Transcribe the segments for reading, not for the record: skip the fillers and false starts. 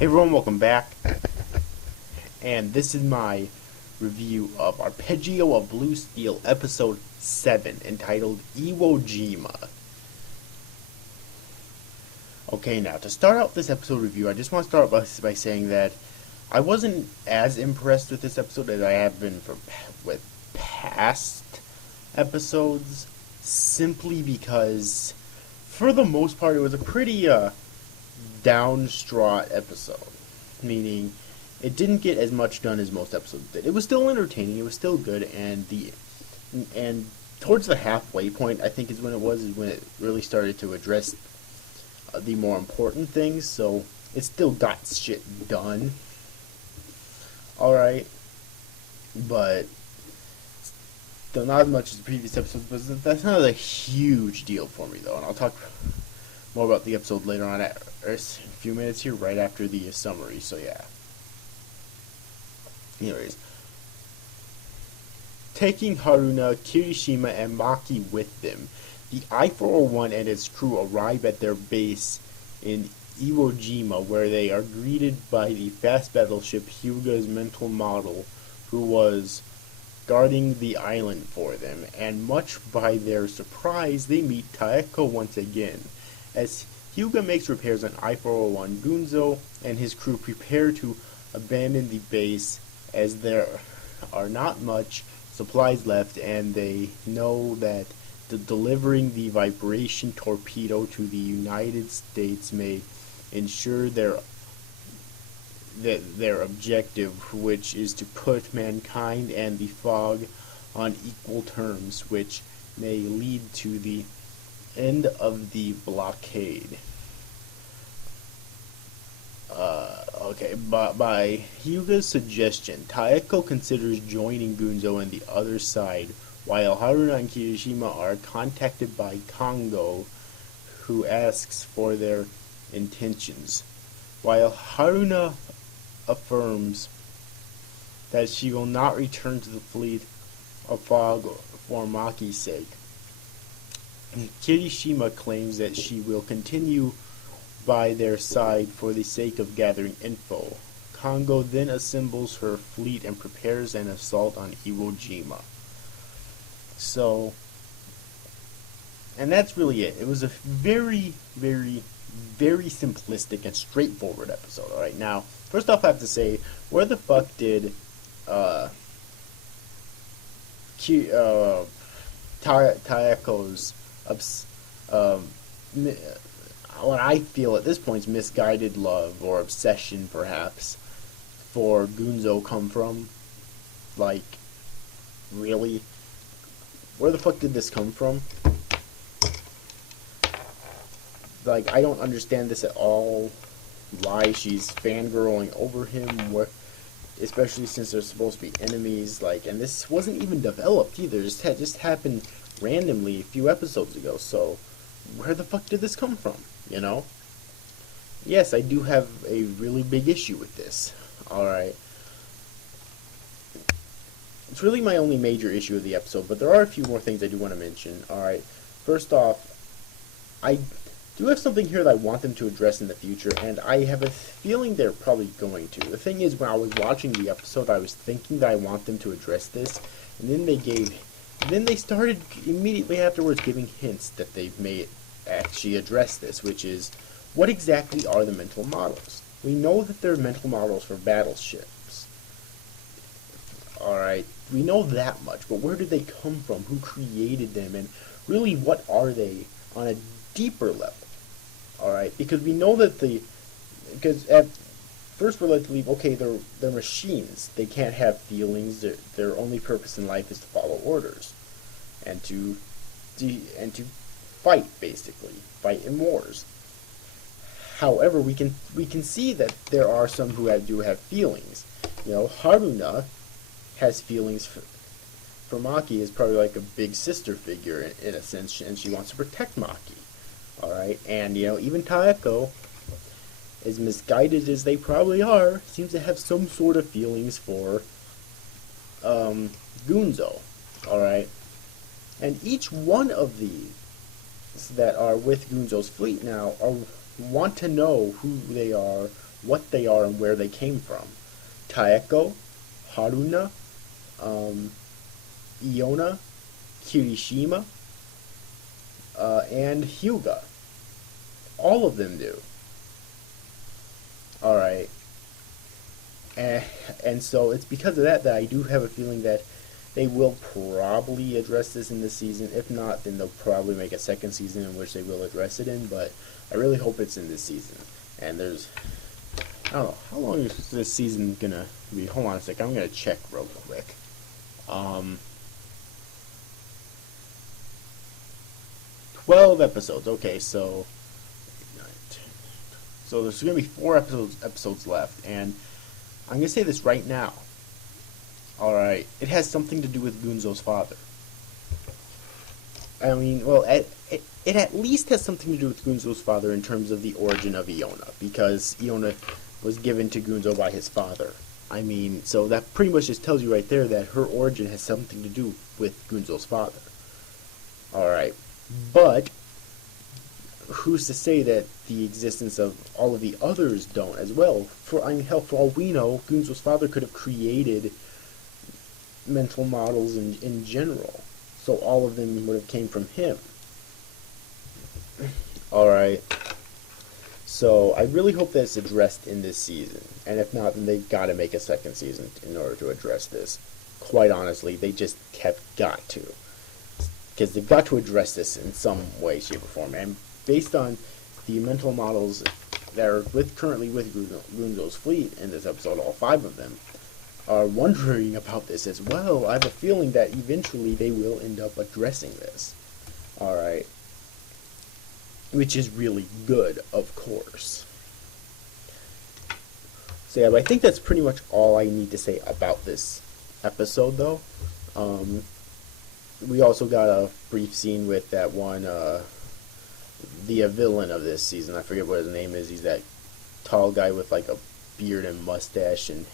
Hey everyone, welcome back, and this is my review of Arpeggio of Blue Steel, Episode 7, entitled Iwo Jima. Okay, now, to start out this episode review, I just want to start by saying that I wasn't as impressed with this episode as I have been with past episodes, simply because, for the most part, it was a pretty, downstraught episode, meaning it didn't get as much done as most episodes did. It was still entertaining, it was still good, and towards the halfway point, I think is when it really started to address the more important things. So it still got shit done, alright, but still not as much as the previous episodes. But that's not a huge deal for me, though, and I'll talk more about the episode later on at a few minutes here, right after the summary. So yeah. Anyways, taking Haruna, Kirishima, and Maki with them, the I-401 and its crew arrive at their base in Iwo Jima, where they are greeted by the fast battleship Hyuga's mental model, who was guarding the island for them, and much by their surprise, they meet Taeko once again. As Hyuga makes repairs on I-401, Gunzo and his crew prepare to abandon the base, as there are not much supplies left, and they know that delivering the vibration torpedo to the United States may ensure their objective, which is to put mankind and the fog on equal terms, which may lead to the end of the blockade. By Hyuga's suggestion, Taeko considers joining Gunzo and the other side, while Haruna and Kirishima are contacted by Kongo, who asks for their intentions. While Haruna affirms that she will not return to the fleet of fog for Maki's sake, Kirishima claims that she will continue by their side for the sake of gathering info. Kongo then assembles her fleet and prepares an assault on Iwo Jima. So, and that's really it. It was a very, very, very simplistic and straightforward episode. Alright, now, first off I have to say, where the fuck did Taeko's what I feel at this point is misguided love or obsession, perhaps, for Gunzo come from? Like, really? Where the fuck did this come from? Like, I don't understand this at all. Why she's fangirling over him, especially since they're supposed to be enemies. Like, and this wasn't even developed either. It just happened randomly a few episodes ago. So, where the fuck did this come from? You know? Yes, I do have a really big issue with this. Alright. It's really my only major issue of the episode, but there are a few more things I do want to mention. Alright. First off, I do have something here that I want them to address in the future, and I have a feeling they're probably going to. The thing is, when I was watching the episode, I was thinking that I want them to address this, and then they started immediately afterwards giving hints that they may actually address this, which is, what exactly are the mental models? We know that they're mental models for battleships. Alright, we know that much, but where did they come from? Who created them? And really, what are they on a deeper level? Alright, because we know that because at first we're led to believe, okay, they're machines. They can't have feelings. Their only purpose in life is to follow orders. And to fight, basically. Fight in wars. However, we can see that there are some who do have feelings. You know, Haruna has feelings for Maki, is probably like a big sister figure in a sense, and she wants to protect Maki. Alright, and you know, even Taeko, as misguided as they probably are, seems to have some sort of feelings for Gunzo. Alright, and each one of these that are with Gunzo's fleet now want to know who they are, what they are and where they came from. Taeko, Haruna, Iona, Kirishima, and Hyuga. All of them do. Alright. And so it's because of that I do have a feeling that they will probably address this in this season. If not, then they'll probably make a second season in which they will address it in, but I really hope it's in this season. And I don't know, how long is this season gonna be? Hold on a sec, I'm gonna check real quick. 12 episodes, okay, so there's going to be 4 episodes left, and I'm going to say this right now. Alright, it has something to do with Gunzo's father. I mean, well, it at least has something to do with Gunzo's father in terms of the origin of Iona, because Iona was given to Gunzo by his father. I mean, so that pretty much just tells you right there that her origin has something to do with Gunzo's father. Alright, but who's to say that the existence of all of the others don't as well? I mean, hell, for all we know, Gunzo's father could have created mental models in general. So all of them would have came from him. Alright. So I really hope that it's addressed in this season. And if not, then they've got to make a second season in order to address this. Quite honestly, they just have got to. Because they've got to address this in some way, shape, or form. And based on the mental models that are currently with Gunzo's fleet in this episode, all 5 of them are wondering about this as well. I have a feeling that eventually they will end up addressing this. Alright. Which is really good, of course. So yeah, but I think that's pretty much all I need to say about this episode, though. We also got a brief scene with that one, the villain of this season. I forget what his name is. He's that tall guy with like a beard and mustache and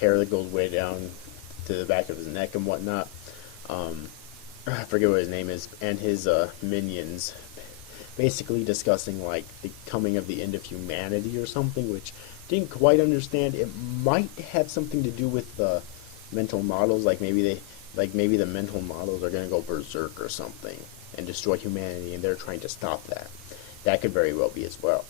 hair that goes way down to the back of his neck and whatnot. I forget what his name is. And his minions, basically discussing like the coming of the end of humanity or something, which didn't quite understand. It might have something to do with the mental models, like maybe the mental models are gonna go berserk or something and destroy humanity, and they're trying to stop that. That could very well be as well.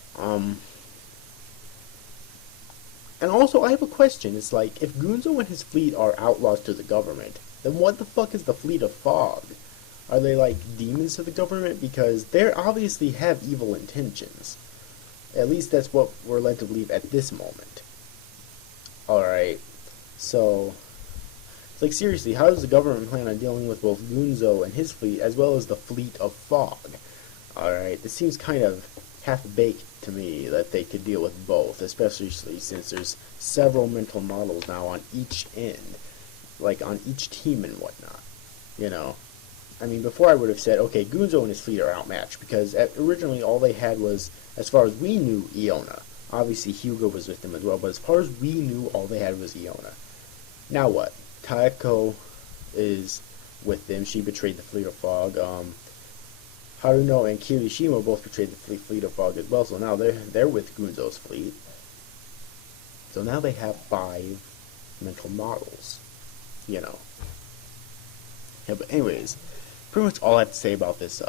And also, I have a question. It's like, if Gunzo and his fleet are outlaws to the government, then what the fuck is the fleet of Fog? Are they like demons to the government? Because they obviously have evil intentions. At least that's what we're led to believe at this moment. Alright, so it's like, seriously, how does the government plan on dealing with both Gunzo and his fleet, as well as the fleet of Fog? Alright, this seems kind of half-baked to me that they could deal with both, especially since there's several mental models now on each end, like on each team and whatnot, you know. I mean, before I would have said, okay, Gunzo and his fleet are outmatched, because originally all they had was, as far as we knew, Iona. Obviously, Hyuga was with them as well, but as far as we knew, all they had was Iona. Now what? Taeko is with them. She betrayed the fleet of Fog. Haruno and Kirishima both betrayed the fleet of Fog as well, so now they're with Gunzo's fleet. So now they have 5 mental models, you know. Yeah, but anyways, pretty much all I have to say about this,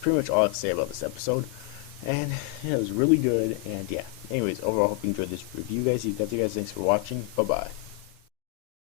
pretty much all I have to say about this episode. And yeah, it was really good, and yeah. Anyways, overall, hope you enjoyed this review, guys. Thanks for watching. Bye-bye.